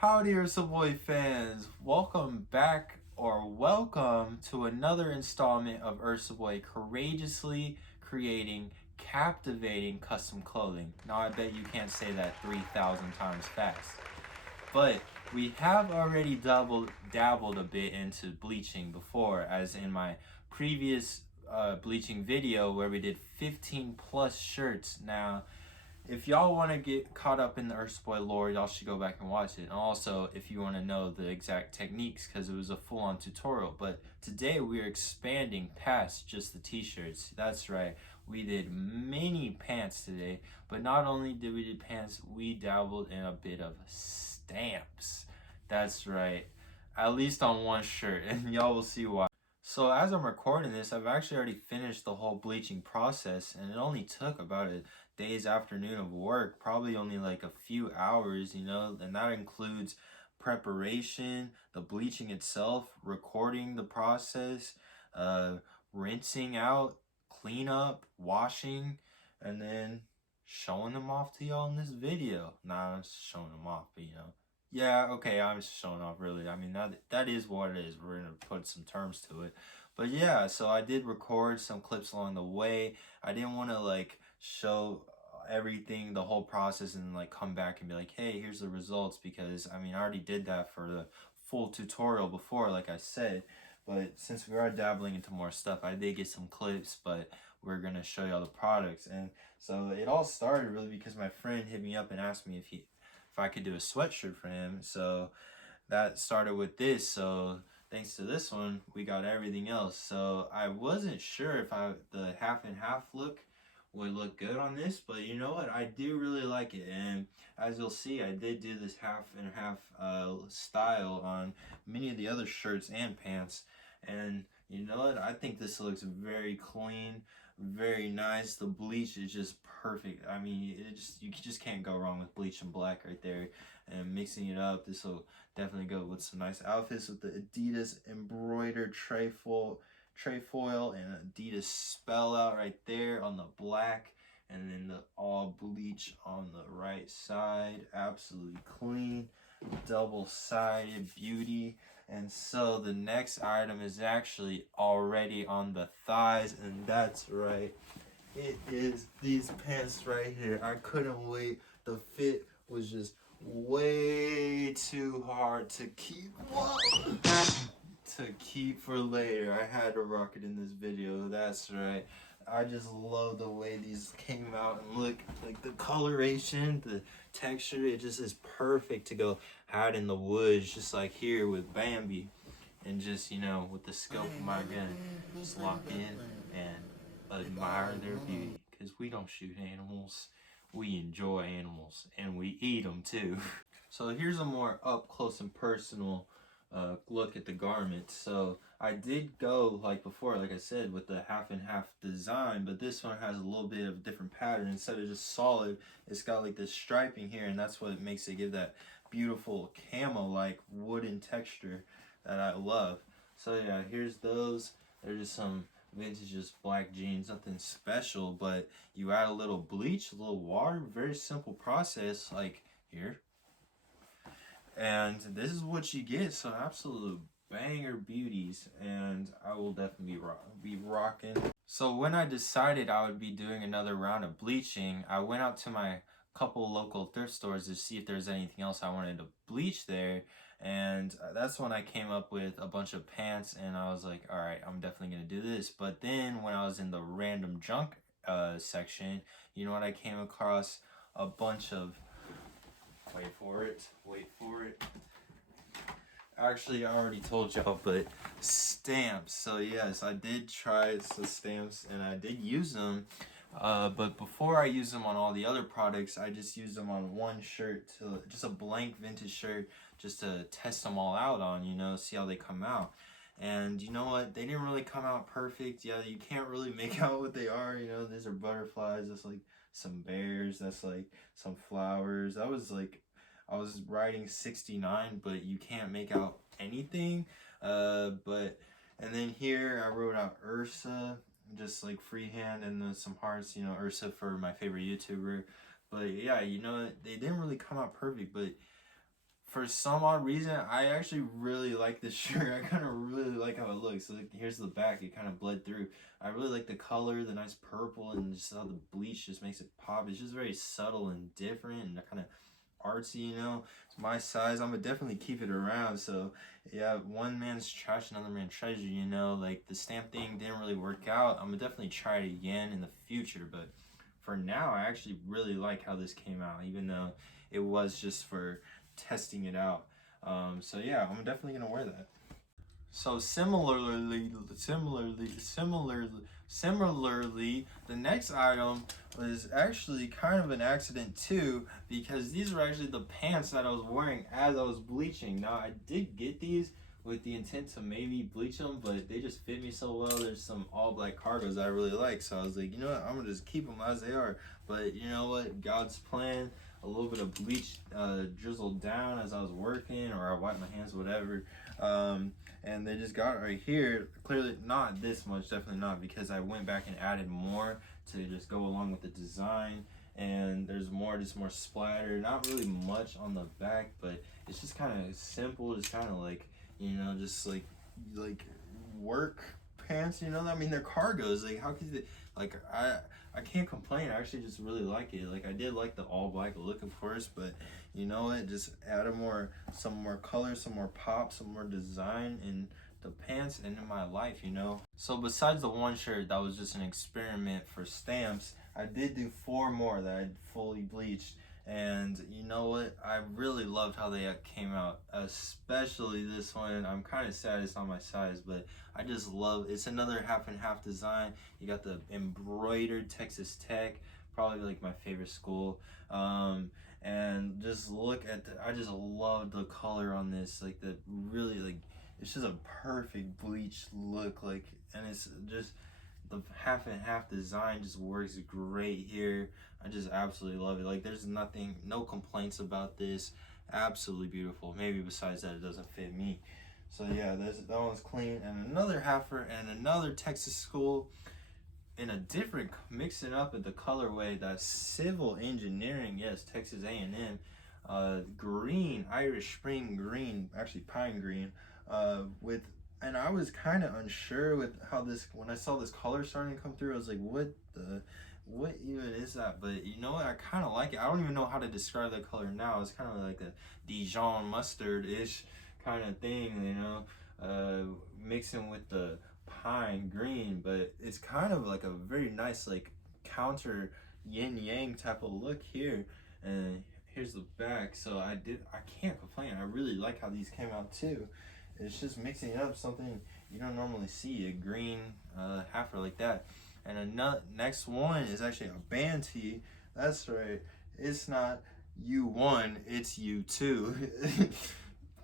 Howdy, Ursa Boy fans! Welcome back, or welcome to another installment of Ursa Boy courageously creating captivating custom clothing. Now, I bet you can't say that 3,000 times fast. But we have already dabbled a bit into bleaching before, as in my previous bleaching video where we did 15 plus shirts. Now, if y'all want to get caught up in the Earthboy lore, y'all should go back and watch it. And also, if you want to know the exact techniques, because it was a full-on tutorial. But today we are expanding past just the t-shirts. That's right, we did many pants today. But not only did we do pants, we dabbled in a bit of stamps. That's right, at least on one shirt, and y'all will see why. So as I'm recording this, I've actually already finished the whole bleaching process, and it only took about a day's afternoon of work, probably only like a few hours, and that includes preparation, the bleaching itself, recording the process, rinsing out, cleanup, washing, and then showing them off to y'all in this video. Nah, I'm just showing them off, but yeah, okay, I'm just showing off, really. I mean, that is what it is. We're going to put some terms to it. But yeah, so I did record some clips along the way. I didn't want to, like, show everything, the whole process, and, like, come back and be like, hey, here's the results. Because, I mean, I already did that for the full tutorial before, like I said. But since we are dabbling into more stuff, I did get some clips, but we're going to show y'all the products. And so it all started, really, because my friend hit me up and asked me if I could do a sweatshirt for him. So that started with this. So thanks to this one, we got everything else. So I wasn't sure if the half and half look would look good on this, but you know what, I do really like it. And as you'll see, I did do this half and half style on many of the other shirts and pants. And you know what, I think this looks very clean, very nice. The bleach is just perfect. I mean, you just can't go wrong with bleach and black right there. And mixing it up, this will definitely go with some nice outfits with the Adidas embroidered trefoil and Adidas spell out right there on the black, and then the all bleach on the right side. Absolutely clean, double-sided beauty. And so the next item is actually already on the thighs, and that's right, it is these pants right here. I couldn't wait. The fit was just way too hard to keep. Whoa! To keep for later. I had to rock it in this video. That's right. I just love the way these came out and look, like the coloration, the texture. It just is perfect to go hide in the woods, just like here with Bambi, and just with the scope of my gun, just lock in and admire their beauty. Because we don't shoot animals, we enjoy animals, and we eat them too. So here's a more up close and personal look at the garment. So I did go, like before, like I said, with the half and half design, but this one has a little bit of a different pattern. Instead of just solid, it's got like this striping here, and that's what makes it give that beautiful camo-like wooden texture that I love. So yeah, here's those. They're just some vintage just black jeans, nothing special, but you add a little bleach, a little water, very simple process, like here. And this is what you get. So absolute banger beauties, and I will definitely be rocking. So when I decided I would be doing another round of bleaching, I went out to my couple local thrift stores to see if there's anything else I wanted to bleach there. And that's when I came up with a bunch of pants, and I was like, all right, I'm definitely gonna do this. But then when I was in the random junk section, you know what I came across? A bunch of, wait for it. Actually, I already told y'all, but stamps. So yes, I did try the stamps, and I did use them. But before I use them on all the other products, I just used them on one shirt, just a blank vintage shirt, just to test them all out on, see how they come out. And you know what? They didn't really come out perfect. Yeah, you can't really make out what they are. These are butterflies. That's like some bears. That's like some flowers. I was writing 69, but you can't make out anything. And then here I wrote out Ursa, just like freehand, and then some hearts, Ursa for my favorite YouTuber. But yeah, they didn't really come out perfect, but for some odd reason, I actually really like this shirt. I kind of really like how it looks. So, like, here's the back. It kind of bled through. I really like the color, the nice purple, and just how the bleach just makes it pop. It's just very subtle and different and kind of artsy, you know. It's my size. I'm gonna definitely keep it around. So yeah, one man's trash, another man's treasure, you know. Like the stamp thing didn't really work out. I'm gonna definitely try it again in the future, but for now I actually really like how this came out, even though it was just for testing it out. So yeah, I'm definitely gonna wear that. So similarly, the next item was actually kind of an accident too, because these were actually the pants that I was wearing as I was bleaching. Now I did get these with the intent to maybe bleach them, but they just fit me so well. There's some all black cargos I really like, so I was like, you know what, I'm gonna just keep them as they are. But you know what, God's plan. A little bit of bleach drizzled down as I was working, or I wiped my hands, whatever. And they just got right here. Clearly not this much, definitely not, because I went back and added more to just go along with the design. And there's more, just more splatter. Not really much on the back, but it's just kind of simple. It's kind of like, you know, just like work pants. You know, I mean, they're cargos. Like, how could they? Like, I can't complain. I actually just really like it. Like, I did like the all black look, of course, but you know what? Just add some more color, some more pop, some more design in the pants and in my life, you know. So besides the one shirt that was just an experiment for stamps, I did do 4 more that I fully bleached. And you know what? I really loved how they came out, especially this one. I'm kind of sad it's not my size, but I just love it's another half and half design. You got the embroidered Texas Tech, probably like my favorite school. And just look at I just love the color on this, like the really like it's just a perfect bleach look, like, and it's just the half and half design just works great here. I just absolutely love it. Like there's nothing, no complaints about this. Absolutely beautiful. Maybe besides that it doesn't fit me. So yeah, that one's clean. And another halfer and another Texas school in a different, mixing up with the colorway, that's civil engineering. Yes, Texas A&M. Green, Irish Spring green, actually pine green, with, and I was kind of unsure with how this, when I saw this color starting to come through, I was like, what even is that? But you know what, I kind of like it. I don't even know how to describe that color now. It's kind of like a Dijon mustard-ish kind of thing, you know, mixing with the pine green, but it's kind of like a very nice, like, counter yin yang type of look here. And here's the back. So I can't complain. I really like how these came out too. It's just mixing up something you don't normally see, a green halfer like that. And another next one is actually a band tee. That's right, it's not U1, it's U2.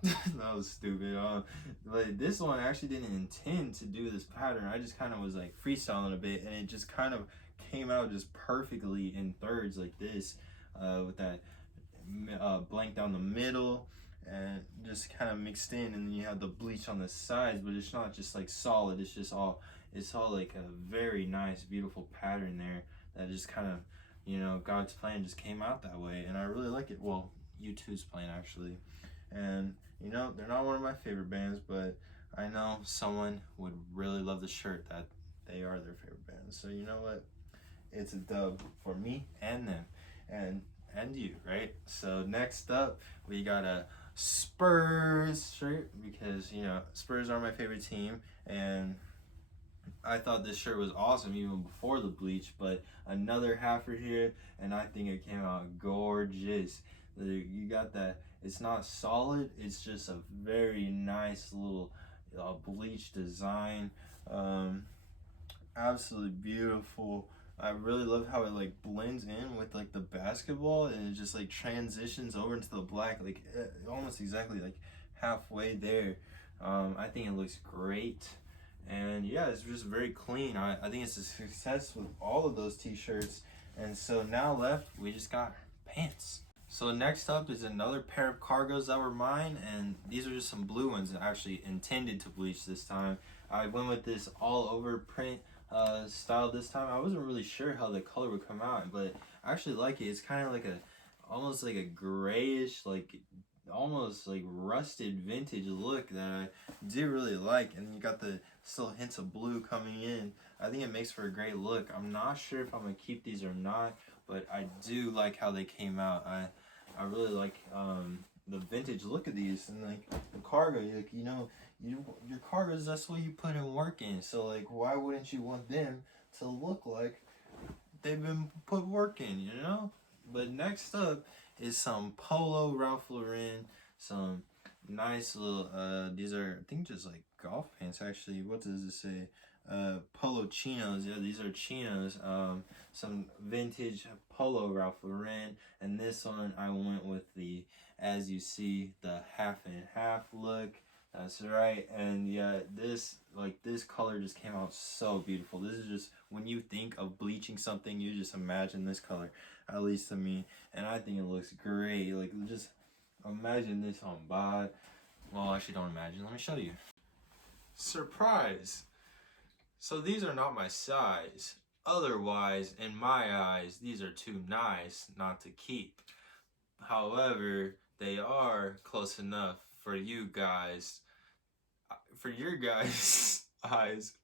That was stupid. But this one I actually didn't intend to do this pattern. I just kind of was like freestyling a bit, and it just kind of came out just perfectly in thirds like this, with that blank down the middle, and just kind of mixed in. And then you have the bleach on the sides, but it's not just like solid. It's all like a very nice, beautiful pattern there that just kind of, you know, God's plan just came out that way, and I really like it. Well, U2's plan actually. And you know, they're not one of my favorite bands, but I know someone would really love the shirt that they are their favorite band. So you know what? It's a dub for me and them, and you, right? So next up, we got a Spurs shirt, because you know Spurs are my favorite team, and I thought this shirt was awesome even before the bleach. But another halfer here, and I think it came out gorgeous. You got that. It's not solid. It's just a very nice little bleach design. Absolutely beautiful. I really love how it like blends in with like the basketball, and it just like transitions over into the black, like almost exactly like halfway there. I think it looks great. And yeah, it's just very clean. I think it's a success with all of those t-shirts. And so now left, we just got pants. So next up is another pair of cargos that were mine, and these are just some blue ones that I actually intended to bleach this time. I went with this all over print style this time. I wasn't really sure how the color would come out, but I actually like it. It's kind of like a, almost like a grayish, like almost like rusted vintage look that I do really like, and you got the still hints of blue coming in. I think it makes for a great look. I'm not sure if I'm gonna keep these or not, but I do like how they came out. I really like the vintage look of these, and like the cargo, like your cargos, that's what you put in work in. So like, why wouldn't you want them to look like they've been put work in, you know? But next up is some Polo Ralph Lauren, some nice little these are, I think, just like golf pants actually. What does it say? Polo chinos. Yeah, these are chinos. Some vintage Polo Ralph Lauren, and this one I went with the, as you see, the half and half look. That's right. And yeah, this color just came out so beautiful. This is just, when you think of bleaching something, you just imagine this color, at least to me. And I think it looks great. Like, just imagine this on bod. Well, actually, don't imagine. Let me show you. Surprise! So these are not my size. Otherwise, in my eyes, these are too nice not to keep. However, they are close enough for you guys, for your guys' eyes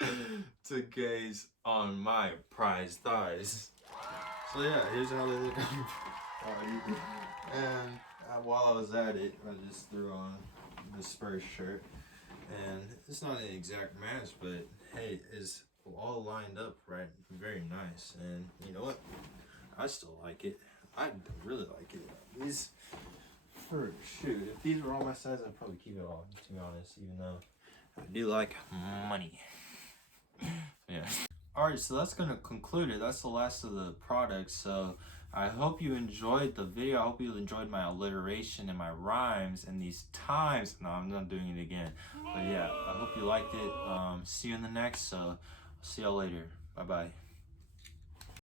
to gaze on my prized thighs. So yeah, here's how they look. And while I was at it, I just threw on the Spurs shirt. And it's not an exact match, but hey, it's all lined up right, very nice. And you know what? I still like it. I really like it. These, for shoot, if these were all my size, I'd probably keep it all, to be honest, even though I do like money. Yeah. Alright, so that's gonna conclude it. That's the last of the products. So I hope you enjoyed the video. I hope you enjoyed my alliteration and my rhymes and these times. No, I'm not doing it again. But yeah, I hope you liked it. See you in the next. So I'll see y'all later. Bye bye.